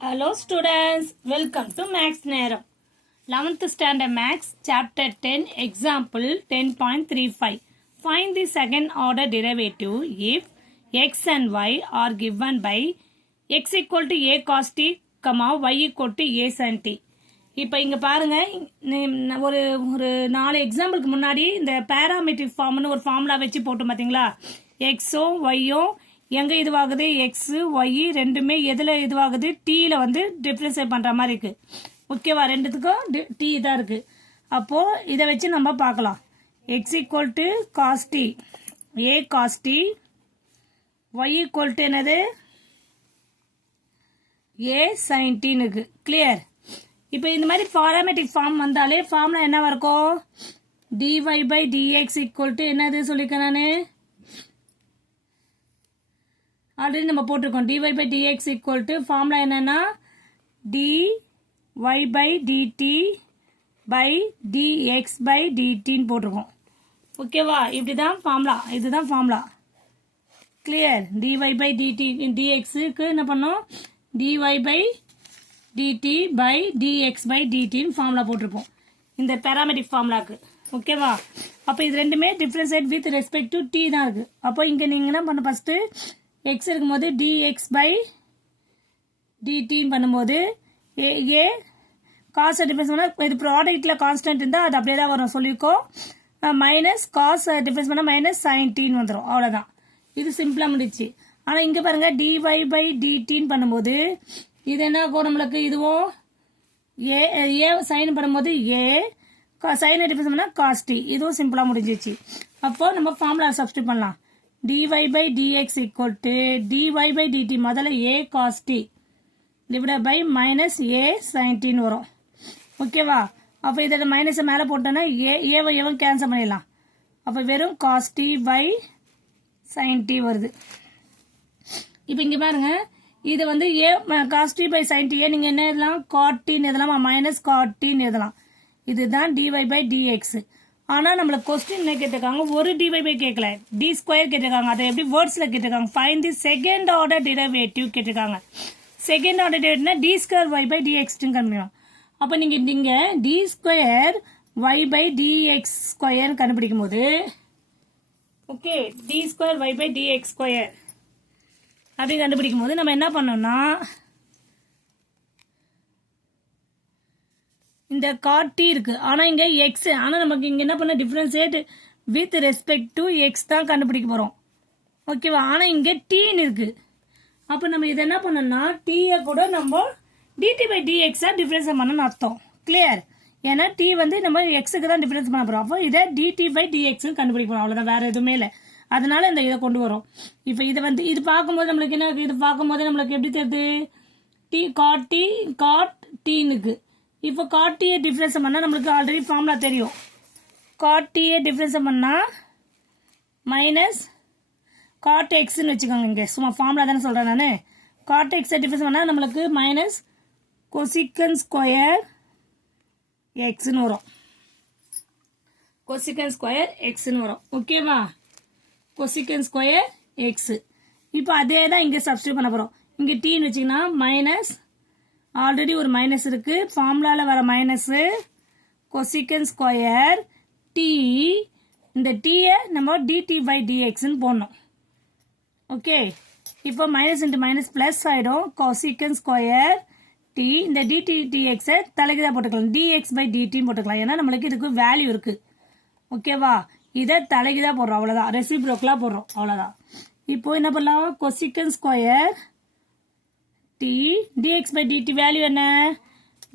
Hello students, welcome to Max Neram. 11th standard Max, chapter 10, example 10.35. Find the second order derivative if x and y are given by x equal to a cos t, y equal to a sin t. இப்போ இங்கே பாருங்க ஒரு ஒரு 4 எக்ஸாம்பிளுக்கு முன்னாடி இந்த parametric ஃபார்ம்னு ஒரு formula வச்சு போட்டோம் பார்த்தீங்களா. எக்ஸும் ஒய்யும் எங்கே இதுவாகுது, எக்ஸு ஒய் ரெண்டுமே எதில் இதுவாகுது, டீயில் வந்து டிஃப்ரென்ஷியேட் பண்ணுற மாதிரி இருக்குது. ஓகேவா, ரெண்டுத்துக்கும் டி தான் இருக்குது. அப்போது இதை வச்சு நம்ம பார்க்கலாம். X equal to cos t a cos t, y equal to என்னது ஏ சைன்டின்னு இருக்குது. கிளியர். இப்போ இந்த மாதிரி பாராமெட்ரிக் ஃபார்ம் வந்தாலே ஃபார்ம்ல என்ன இருக்கும், dy by dx equal to என்னது சொல்லியிருக்கேன் நான் ஆல்ரெடி நம்ம போட்டிருக்கோம். dy by dx equal to ஃபார்ம்ல என்னன்னா dy by dt by dx by dtன்னு போட்டிருக்கோம். ஓகேவா, இப்படிதான் ஃபார்ம்லா, இதுதான் ஃபார்ம்லா. கிளியர். dy by dt dxக்கு என்ன பண்ணோம், dy by dt by dx by dt formula போட்டிருப்போம் இந்த பேராமெட்ரிக் ஃபார்முலாக்கு. ஓகேவா, அப்போ இது ரெண்டுமே differentiate with respect to t தான் இருக்கு. அப்போ இங்கே நீங்கள் என்ன பண்ண, ஃபர்ஸ்ட் x இருக்கும்போது dx by dt பண்ணும்போது ஏ காஸ் டிஃபரன்ஸ் பண்ணால் இது ப்ராடக்ட்ல கான்ஸ்டன்ட் இருந்தால் அது அப்படியே தான் வரும் சொல்லியிருக்கோம். மைனஸ் காஸ் டிஃபரன்ஸ் பண்ணால் மைனஸ் சைன்டின்னு வந்துடும். அவ்வளோதான், இது சிம்பிளாக முடிச்சு. ஆனால் இங்கே பாருங்க dy by dt பண்ணும்போது இது என்ன ஆகும் நம்மளுக்கு, இதுவும் ஏ சைன் பண்ணும்போது ஏ சைன் டிஃபரன்ஸ் பண்ணால் காஸ்டி, இதுவும் சிம்பிளாக முடிஞ்சிச்சு. அப்போ நம்ம ஃபார்முலா சப்ஸ்டியூட் பண்ணலாம். dy by dx equal to dy by dt முதல்ல a cos t divided by minus a sin t வரும். ஓகேவா, அப்போ இதில் மைனஸை மேலே போட்டோன்னா ஏவை எவன் கேன்சல் பண்ணிடலாம். அப்போ வெறும் cos t by sin t வருது. இப்போ இங்கே பாருங்க, இது வந்து ஏ cos t by sin t நீங்கள் என்ன எழுதலாம், cot t எழுதலாம், மைனஸ் cot t எழுதலாம். இதுதான் dy by dx. ஆனால் நம்மளுக்கு கொஸ்டின் என்ன கேட்டிருக்காங்க, ஒரு dy by கேட்கல, டி ஸ்கொயர் கேட்டிருக்காங்க. அதை எப்படி வேர்ட்ஸில் கேட்டிருக்காங்க, find the second order derivative கேட்டிருக்காங்க. செகண்ட் ஆர்டர் டெரிவேட்டிவ்னா டி ஸ்கொயர் ஒய் பை டிஎக்ஸ்ன்னு கண்டுபிடிக்கணும். அப்போ நீங்கள் d square y by dx square கண்டுபிடிக்கும் போது, okay, d square y by dx square அப்படி கண்டுபிடிக்கும் போது நம்ம என்ன பண்ணோம்னா இந்த காட் டி இருக்கு, ஆனால் இங்கே எக்ஸ், ஆனால் நமக்கு இங்கே என்ன பண்ண differentiate with respect to X தான் கண்டுபிடிக்க போகிறோம். ஓகேவா, ஆனால் இங்கே டீன்னு இருக்கு. அப்போ நம்ம இதை என்ன பண்ணோம்னா டீயை கூட நம்ம டிடி பை டிஎக்ஸாக டிஃபரன்ஸ் பண்ணணும்னு அர்த்தம். கிளியர். ஏன்னா டி வந்து நம்ம எக்ஸுக்கு தான் டிஃபரன்ஸ் பண்ண போகிறோம். அப்போ இதை டிடி பை டிஎக்ஸ் கண்டுபிடிக்கணும். அவ்வளோதான், வேற எதுவுமே இல்லை. அதனால இந்த இதை கொண்டு வரும். இப்போ இதை வந்து இது பார்க்கும்போது நம்மளுக்கு என்ன, இது பார்க்கும்போது நம்மளுக்கு எப்படி தெரியுது, டி காட் டீனுக்கு. இப்போ காட் டீயை டிஃபரன்ஸ் பண்ணால் நம்மளுக்கு ஆல்ரெடி ஃபார்முலா தெரியும். காட் டீயை டிஃபரன்ஸ் பண்ணால் மைனஸ் காட் எக்ஸ்ன்னு வச்சுக்கோங்க. இங்கே சும்மா ஃபார்முலா தானே சொல்கிறேன் நான். காட் எக்ஸை டிஃபரன்ஸ் பண்ணால் நம்மளுக்கு மைனஸ் கொசிக்கன் ஸ்கொயர் எக்ஸ்ன்னு வரும். கொசிக்கன் ஸ்கொயர் எக்ஸ்ன்னு வரும். ஓகேவா, கொசிக்கன் ஸ்கொயர் எக்ஸ். இப்போ அதே தான் இங்கே சப்ஸ்டியூட் பண்ண போகிறோம். இங்கே டீன்னு வச்சிங்கன்னா மைனஸ், ஆல்ரெடி ஒரு மைனஸ் இருக்கு, ஃபார்முலாவில் வர மைனஸு கொசிக்கன் ஸ்கொயர் டி, இந்த டீயை நம்ம டிடி பை டிஎக்ஸ்ன்னு போடணும். ஓகே, இப்போ மைனஸ் இன்ட்டு மைனஸ் ப்ளஸ் ஆகிடும். கொசிக்கன் ஸ்கொயர் டி, இந்த டிடி டிஎக்ஸை தலைக்குதான் போட்டுக்கலாம், டிஎக்ஸ் பை டிடின்னு போட்டுக்கலாம். ஏன்னா நம்மளுக்கு இதுக்கு வேல்யூ இருக்கு. ஓகேவா, இதை தலைக்குதான் போடுறோம், அவ்வளோதான், ரெசிப்ரோக்கலாக போடுறோம், அவ்வளோதான். இப்போ என்ன பண்ணலாம், cosecant square t dx by dt value என்ன,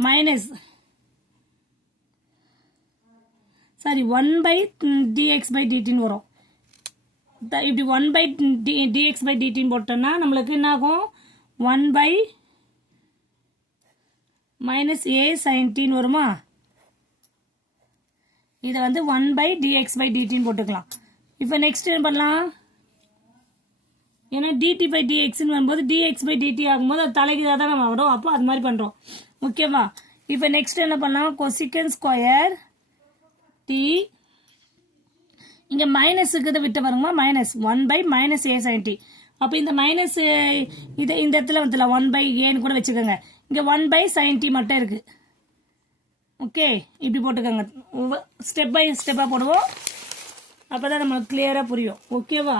minus sorry 1 by dx by dtன்னு வரும். இப்படி 1 by dx by dtன்னு போட்டோம்னா நம்மளுக்கு என்ன ஆகும், 1 by minus a sin t வருமா. இதை வந்து 1 by dx by dtன்னு போட்டுக்கலாம். இப்போ நெக்ஸ்ட் என்ன பண்ணலாம், ஏன்னா டிடி பை டிஎக்ஸ்ன்னு வரும்போது டிஎக்ஸ் பை டிடி ஆகும்போது அது தலைக்கு தான் நம்ம வரும். அப்போ அது மாதிரி பண்ணுறோம். ஓகேவா, இப்போ நெக்ஸ்ட் என்ன பண்ணலாம், கொசிக்கன் ஸ்கொயர் டி, இங்கே மைனஸுக்கு விட்டு வருமா, minus 1 by minus a sine t. அப்போ இந்த மைனஸ் இதை இந்த இடத்துல வந்துல 1/aன்னு கூட வச்சுக்கோங்க. இங்கே 1/sin t மட்டும் இருக்கு. ஓகே, இப்படி போட்டுக்கோங்க. ஸ்டெப் பை ஸ்டெப்பாக போடுவோம், அப்போ தான் நம்மளுக்கு கிளியராக புரியும். ஓகேவா?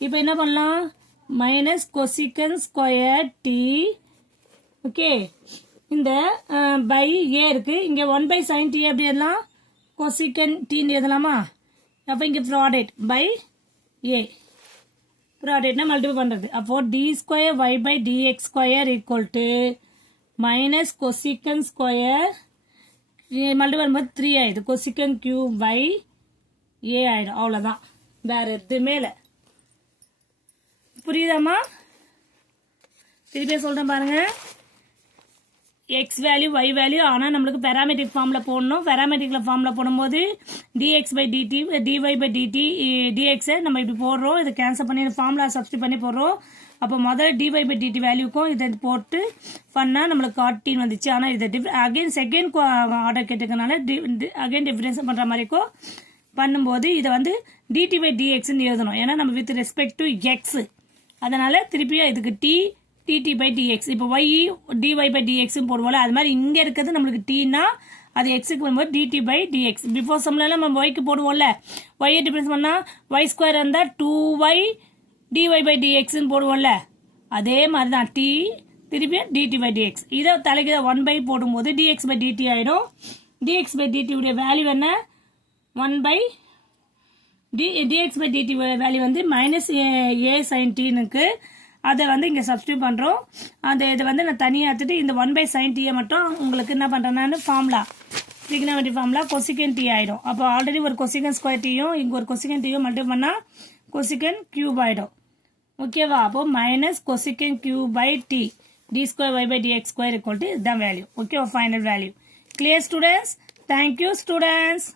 இப்போ என்ன பண்ணலாம்? Minus cosecant square t. Okay, இந்த பை ஏ இருக்கு. இங்கே 1/sin t எப்படி எல்லாம் கொசிகன் டீன்னு எழுதலாமா? அப்போ இங்கே ப்ராடக்ட் பை ஏ, ப்ராடக்ட்னா மல்டிபிள் பண்ணுறது. அப்போ d square y by dx square equal to minus cosecant square multiple பண்ணும்போது 3 ஆயிடுது. கொசிகன் கியூப் பை ஏ ஆயிடும். அவ்வளோதான், வேற எதுவுமே இல்லை. புரியுதாம்மா? திருப்பியே சொல்கிறேன் பாருங்க. எக்ஸ் வேல்யூ ஒய் வேல்யூ ஆனால் நம்மளுக்கு பேராமெட்ரிக் ஃபார்மில் போடணும். பேராமெட்ரிக்கில் ஃபார்மில் போடும்போது dx by dt dy by dt dxை நம்ம இப்படி போடுறோம். இதை கேன்சல் பண்ணி ஃபார்முலா சப்ஸ்டிட் பண்ணி போடுறோம். அப்போ முதல்ல dy பை டிடி வேல்யூக்கும் இதை போட்டு பண்ணால் நம்மளுக்கு காட்டின்னு வந்துச்சு. ஆனால் இதை அகைன் செகண்ட் ஆர்டர் கேட்டுக்கனால அகைன் டிஃபரன்ஸ் பண்ணுற மாதிரிக்கும் பண்ணும்போது இதை வந்து dt பை dxன்னு எழுதணும். ஏன்னா நம்ம வித் ரெஸ்பெக்ட் டு எக்ஸ், அதனால திருப்பியும் இதுக்கு dt பை dx. இப்போ y dy பை dx போடுவோம்ல, அது மாதிரி இங்கே இருக்கிறது நம்மளுக்கு tனா அது xக்கு வரும்போது dt பை dx. பிஃபோர் சம்லாம் நம்ம yக்கு போடுவோம்ல, y டிஃபரன்ஸ் பண்ணால் y ஸ்கொயர் இருந்தால் 2y dy பை dxன்னு போடுவோம்ல, அதே மாதிரி தான் t திருப்பியும் dt பை dx. இதை தலைக்கு 1 போடும்போது dx பை dt ஆகிடும். dx பை dt உடைய வேல்யூ என்ன? 1 dx பை dt வேல்யூ வந்து மைனஸ் a sin t-னுக்கு அதை வந்து இங்கே சப்ஸ்டியூட் பண்ணுறோம். அந்த இதை வந்து நான் தனியாக எடுத்துட்டு இந்த 1/sin t மட்டும் உங்களுக்கு என்ன பண்ணுறேன்னா ஃபார்முலா ட்ரிகனாமெட்ரி ஃபார்முலா கொசிகன் டி ஆகிடும். அப்போ ஆல்ரெடி ஒரு கொசிகன் ஸ்கொயர் டீயும் இங்கே ஒரு கொசிகன் டீயும் மல்டிபிள் பண்ணால் கொசிகன் கியூப் ஆகிடும். ஓகேவா? அப்போ minus cosecant cube by t d square y by dx square equal to இதுதான் value. Okay, final value. Clear students? Thank you students.